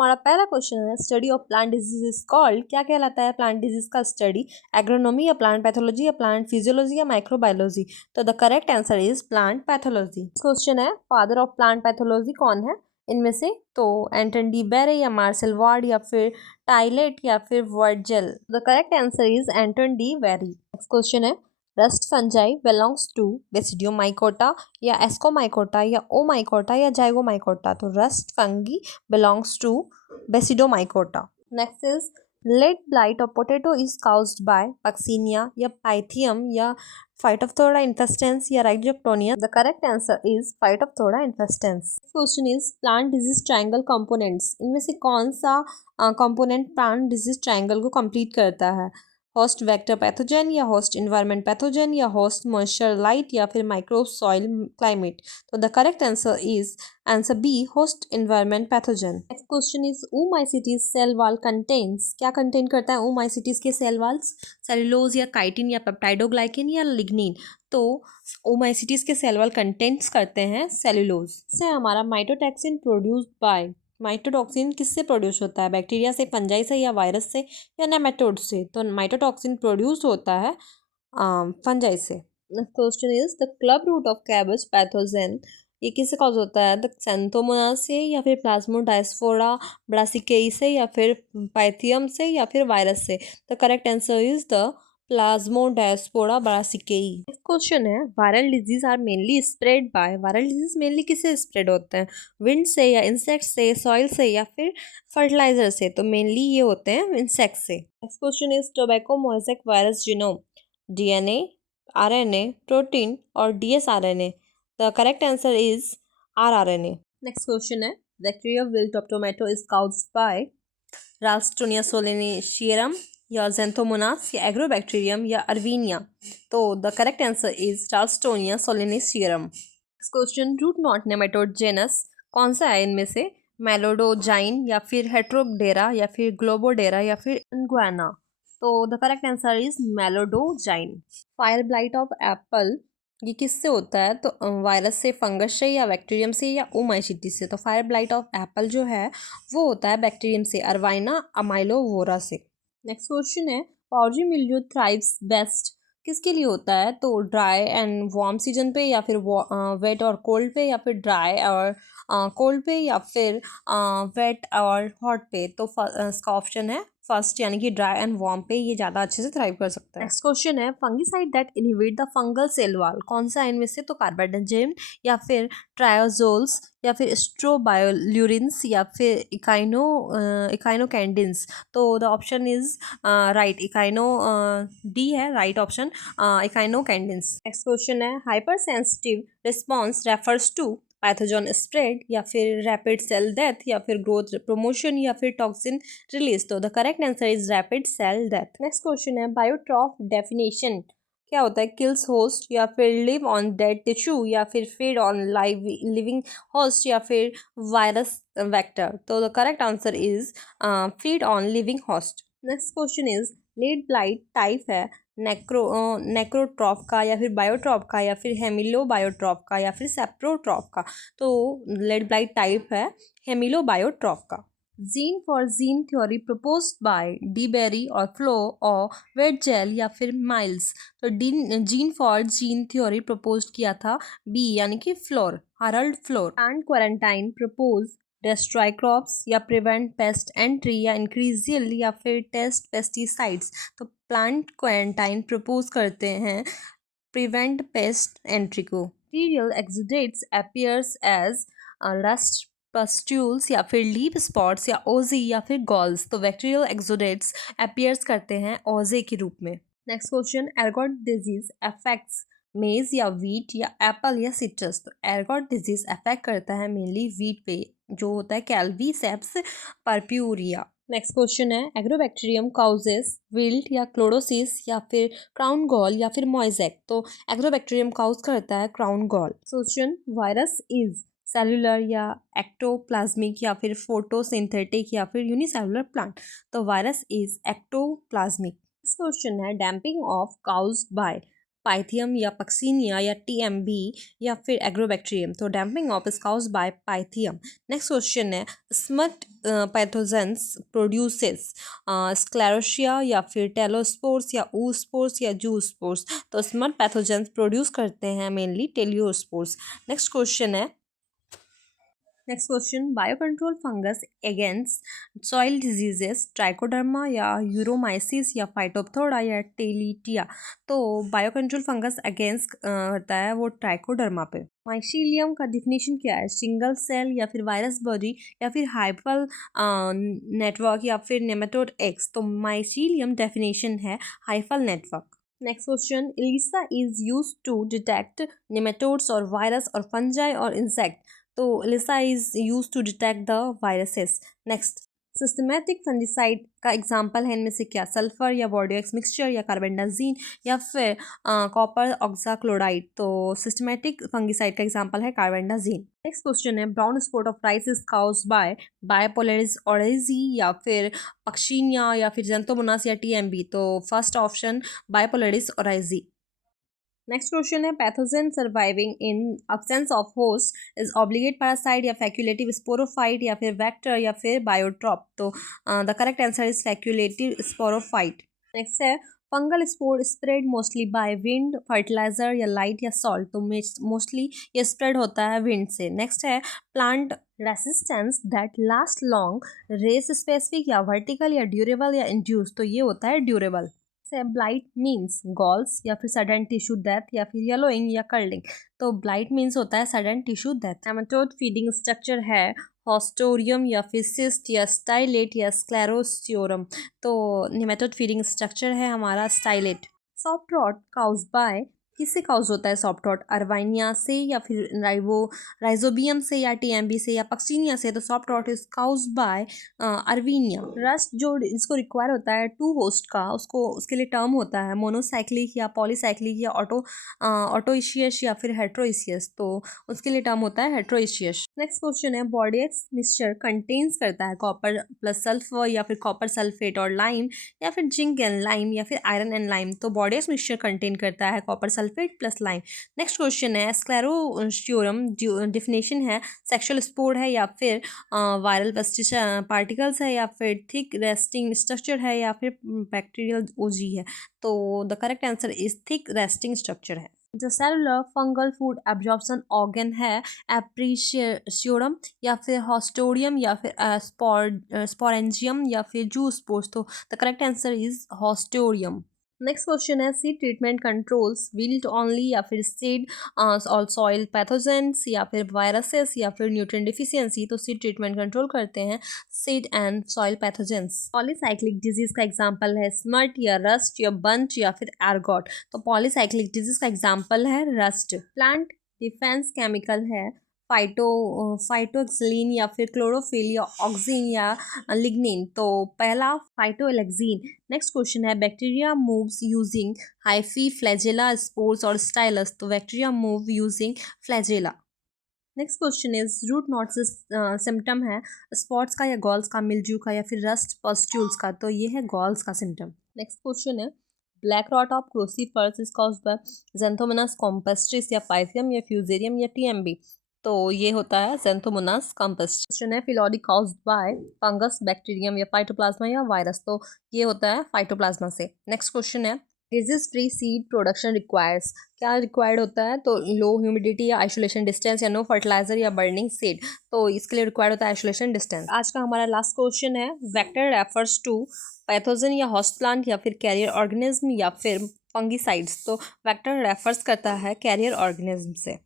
हमारा पहला क्वेश्चन है study of plant disease is called, क्या कहलाता है प्लांट डिजीज का स्टडी? एग्रोनॉमी या प्लांट पैथोलॉजी या प्लांट फिजियोलॉजी या माइक्रोबायोलॉजी? तो the correct answer is plant pathology. Question है फादर ऑफ प्लांट पैथोलॉजी कौन है इनमें से? तो एंटन डी बेरे या मार्सेल वार्ड या फिर टाइलेट या फिर वर्डजेल? The correct answer is Anton de Bary. Next question है rust fungi belongs to Basidiomycota या एस्कोमाइकोटा या ओमाइकोटा या जाइगोमाइकोटा? तो rust fungi belongs to Basidiomycota. Next is lead blight of potato is caused by Puccinia या Pythium या Phytophthora infestans या Rhizoctonia. The correct answer is Phytophthora infestans. Next question is plant disease triangle components. इनमें से कौन सा component plant disease triangle को complete करता है? होस्ट वेक्टर पैथोजन या होस्ट इन्वायरमेंट पैथोजन या होस्ट मॉइस्चर लाइट या फिर माइक्रो सॉइल क्लाइमेट? तो the correct answer is answer B host environment pathogen. Next question is oomycetes cell wall contains, क्या contain करता है ओमाइसिटीज के सेल वॉल्स? सेलुलोज या काइटिन या पेप्टाइडोग्लाइकिन या लिग्निन? तो ओमाइसिटीज के सेल वॉल कंटेंट्स करते हैं सेलुलोज से। हमारा माइटोटैक्सिन प्रोड्यूस्ड बाय, माइटोटॉक्सिन किससे प्रोड्यूस होता है? बैक्टीरिया से, फंजाई से या वायरस से या नेमेटोड से? तो माइटोटॉक्सिन प्रोड्यूस होता है फंजाई से। Question is the club root of cabbage pathogen, ये किससे कॉज होता है? द xanthomonas से या फिर प्लाज्मोडायस्फोरा ब्रासिकेई से या फिर पाइथियम से या फिर वायरस से? The correct answer is the Plasmodiophora brassicae. Next question है viral disease are mainly spread by, viral disease mainly किससे स्प्रेड होते हैं? विंड से या इंसेक्ट से, सॉइल से या फिर फर्टिलाइजर से? तो मेनली ये होते हैं इंसेक्ट से। Next question is tobacco mosaic virus genome, DNA, RNA, protein और dsRNA? The correct answer is RRNA. Next question है bacteria wilt of tomato is caused by Ralstonia solanacearum या ज़ैंथोमोनास या एग्रोबैक्टीरियम या Erwinia? तो the correct answer is Ralstonia solanacearum. Next question root knot nematode genus कौन सा है इनमें से? मेलोडोजाइन या फिर हेट्रोडेरा या फिर ग्लोबोडेरा या फिर इंग्वाना? तो the correct answer is Meloidogyne. Fire blight of apple ये किससे होता है? तो वायरस से, फंगस से या बैक्टीरियम से या ओमाइसिटीज से? तो फायर ब्लाइट ऑफ एप्पल जो है वो होता है बैक्टीरियम से, अरवाइना अमाइलोवोरा से। नेक्स्ट क्वेश्चन है पाउडरी मिल्ड्यू थ्राइव्स बेस्ट किसके लिए होता है? तो ड्राई एंड वार्म सीजन पे या फिर वेट और कोल्ड पे या फिर ड्राई और कोल्ड पे या फिर वेट और हॉट पे? तो इसका ऑप्शन है फर्स्ट, यानी कि ड्राई एंड वार्म पे ये ज़्यादा अच्छे से थ्राइव कर सकता है। नेक्स्ट क्वेश्चन है fungicide that inhibit the fungal cell wall कौन सा है इनमें से? तो कार्बेंडाजिम या फिर ट्रायोजोल्स या फिर स्ट्रोबायोल्यूरिन्स या फिर इकाइनोकैंडिन्स? तो the option is right, echino D है right option, echinocandins. Next question है hypersensitive response refers to pathogen spread या फिर रैपिड सेल डेथ या फिर ग्रोथ प्रमोशन या फिर टॉक्सिन रिलीज? तो the correct answer is rapid cell death. Next question है बायोट्रॉफ डेफिनेशन क्या होता है? किल्स होस्ट या फिर लिव ऑन डेड टिश्यू या फिर feed on live living host या फिर वायरस वेक्टर? तो the correct answer is feed on living host. Next question is late blight type है नेक्रोट्रॉफ का या फिर बायोट्रॉफ का या फिर हेमिलोबायोट्रॉफ का या फिर सेप्रोट्रॉफ का? तो लेड ब्लाइट टाइप है हेमिलोबायोट्रॉफ का। Gene for gene theory proposed by de Bary और फ्लो और वेटजेल या फिर माइल्स? तो gene for gene theory propose किया था बी, यानी कि Flor, Harold Flor. And quarantine propose destroy crops या प्रिवेंट पेस्ट एंट्री या इंक्रीज यील्ड या फिर टेस्ट पेस्टिसाइड्स? तो प्लांट क्वारंटाइन प्रपोज करते हैं प्रिवेंट पेस्ट एंट्री को। Material exudates appears as rust pustules या फिर लीप स्पॉट्स या ओजी या फिर गॉल्स? तो बैक्टीरियल एक्सुडेट्स अपीयर्स करते हैं ओजे के रूप में। Next question ergot disease affects मेज या वीट या एप्पल या सिट्रस? तो एर्गोट डिजीज अफेक्ट करता है मेनली वीट पे, जो होता है कैल्वीसेप्स पर्प्यूरिया। नेक्स्ट क्वेश्चन है एग्रोबैक्टीरियम काउजेस विल्ट या क्लोरोसिस या फिर क्राउन गॉल या फिर मोइजैक? तो एग्रोबैक्टीरियम काउज करता है crown gall. Question virus is cellular या एक्टोप्लाज्मिक या फिर फोटोसिंथेटिक या फिर यूनिसेलुलर प्लांट? तो virus is ectoplasmic. Next question है damping off caused by Pythium या पक्सीनिया या टीएमबी या फिर एग्रोबैक्टीरियम। तो damping off is caused by Pythium. Next question है स्मट पैथोजेंस प्रोड्यूसेस स्क्लेरोशिया या फिर टेलोस्पोर्स या oospores या जूस्पोर्स। तो स्मट पैथोजेंस प्रोड्यूस करते हैं मेनली टेलियोस्पोर्स। नेक्स्ट क्वेश्चन है biocontrol fungus against soil diseases trichoderma या यूरोमाइसिस या फाइटोप्थोरा या टेलिटिया। तो बायोकंट्रोल फंगस अगेंस्ट होता है वो ट्राइकोडर्मा पे। माइसीलियम का डिफिनीशन क्या है? सिंगल सेल या फिर वायरस बॉडी या फिर हाइपल नेटवर्क या फिर नेमेटोड एक्स। तो माइसीलियम डेफिनेशन है hyphal network. Next question ELISA is use to detect nematodes और वायरस और फंजाई और इंसेक्ट। तो ELISA is used to detect the viruses. Next, systematic fungicide का एग्जाम्पल है इनमें से क्या? सल्फर या बोर्डियोक्स मिक्सचर या कार्बेंडाजीन या फिर कॉपर ऑक्साक्लोराइड। तो सिस्टमेटिक फंगिसाइड का एग्जाम्पल है कार्बेंडाजीन। नेक्स्ट क्वेश्चन है brown spot of rice is caused by Bipolaris oryzae या फिर पक्सीनिया या फिर ज़ेंथोमोनास या टीएमबी। तो first option Bipolaris oryzae. Next question है pathogen surviving in absence of host is obligate parasite या फैक्यूलेटिव स्पोरोफाइट या फिर वेक्टर या फिर बायोट्रॉप। तो the correct answer is facultative sporophyte. Next है fungal spore spread mostly by wind fertilizer या light या सॉल्ट। तो मोस्टली ये स्प्रेड होता है विंड से। नेक्स्ट है plant resistance that last long race specific या वर्टिकल या ड्यूरेबल या इंड्यूस। तो ये होता है ड्यूरेबल। से ब्लाइट मीन्स गॉल्स या फिर सडन टिश्यू डेथ या फिर येलोइंग या कर्लिंग। तो ब्लाइट मीन्स होता है sudden tissue death. Nematode feeding structure है हॉस्टोरियम या फिर सिस्ट या स्टाइलेट या स्क्लेरोस्टियोरम। तो नेमेटोड फीडिंग स्ट्रक्चर है हमारा stylet. Soft rot cause by किससे काउज होता है? सॉफ्ट रॉट अर्वाइनिया से या फिर राइजोबियम से या टीएमबी से या पक्सीनिया से। तो soft rot is cause by Erwinia. Rust जो इसको रिक्वायर होता है टू होस्ट का उसके लिए टर्म होता है मोनोसाइक्लिक या पॉलीसाइक्लिक या ऑटोइशियस या फिर हेट्रोइशियस। तो उसके लिए टर्म होता है हेट्रोइशियस। नेक्स्ट क्वेश्चन है बोर्डियक्स मिक्सचर कंटेन्स करता है कॉपर प्लस सल्फर या फिर कॉपर सल्फेट और लाइम या फिर जिंक एंड लाइम या फिर आयरन एंड लाइम। तो बोर्डियक्स मिक्सचर कंटेन करता है copper sulphate plus lime. Next question है स्क्लेरोस्टियोरम डिफिनेशन है सेक्सुअल स्पोर है या फिर वायरल पार्टिकल्स है या फिर थिक रेस्टिंग स्ट्रक्चर है या फिर बैक्टीरियल ओजी है। तो the correct answer is thick resting structure है। जो cellular fungal food absorption organ है एप्रीशियोरम या फिर हॉस्टोरियम या फिर स्पोरेंजियम या फिर जूस्पोर्स। तो the correct answer is haustorium. Next question है seed treatment controls wilt only या फिर सीड ऑल सॉइल पैथोजेंस या फिर वायरसेस या फिर न्यूट्रिएंट डिफिशियंसी। तो सीड ट्रीटमेंट कंट्रोल करते हैं seed and soil pathogens. Polycyclic disease का एग्जांपल है स्मट या रस्ट या बंच या फिर एर्गॉट। तो पॉलीसाइक्लिक डिजीज का एग्जांपल है रस्ट। प्लांट डिफेंस केमिकल है फाइटोक्सिलिन या फिर क्लोरोफिल या ऑक्सीन या लिग्निन। तो पहला फाइटोएलेक्सिन। नेक्स्ट क्वेश्चन है bacteria moves using hyphae flagella spores और स्टाइलस। तो bacteria move using flagella. Next question is root knots symptom है स्पॉट्स का या गॉल्स का मिल्ड्यू का या फिर रस्ट पस्ट्यूल्स का। तो ये है गॉल्स का सिम्टम। नेक्स्ट क्वेश्चन है black rot of crucifers is caused by Xanthomonas campestris या पाइथियम या फ्यूजेरियम या टीएमबी। तो ये होता है ज़ेंथोमोनास कॉम्पेस्ट्रिस। क्वेश्चन है फिलॉडी काउज्ड बाय फंगस बैक्टीरियम या फाइटोप्लाज्मा या वायरस। तो ये होता है फाइटोप्लाज्मा से। नेक्स्ट क्वेश्चन है disease free seed production requires. क्या रिक्वायर्ड होता है? तो लो ह्यूमिडिटी या आइसोलेशन डिस्टेंस या नो फर्टिलाइजर या बर्निंग सीड। तो इसके लिए रिक्वायर्ड होता है आइसोलेशन डिस्टेंस। आज का हमारा लास्ट क्वेश्चन है वेक्टर रेफर्स टू पैथोजन या होस्ट प्लांट या फिर कैरियर ऑर्गेनिज्म या फिर फंगिसाइड्स। तो वेक्टर रेफर्स करता है कैरियर ऑर्गेनिज्म से।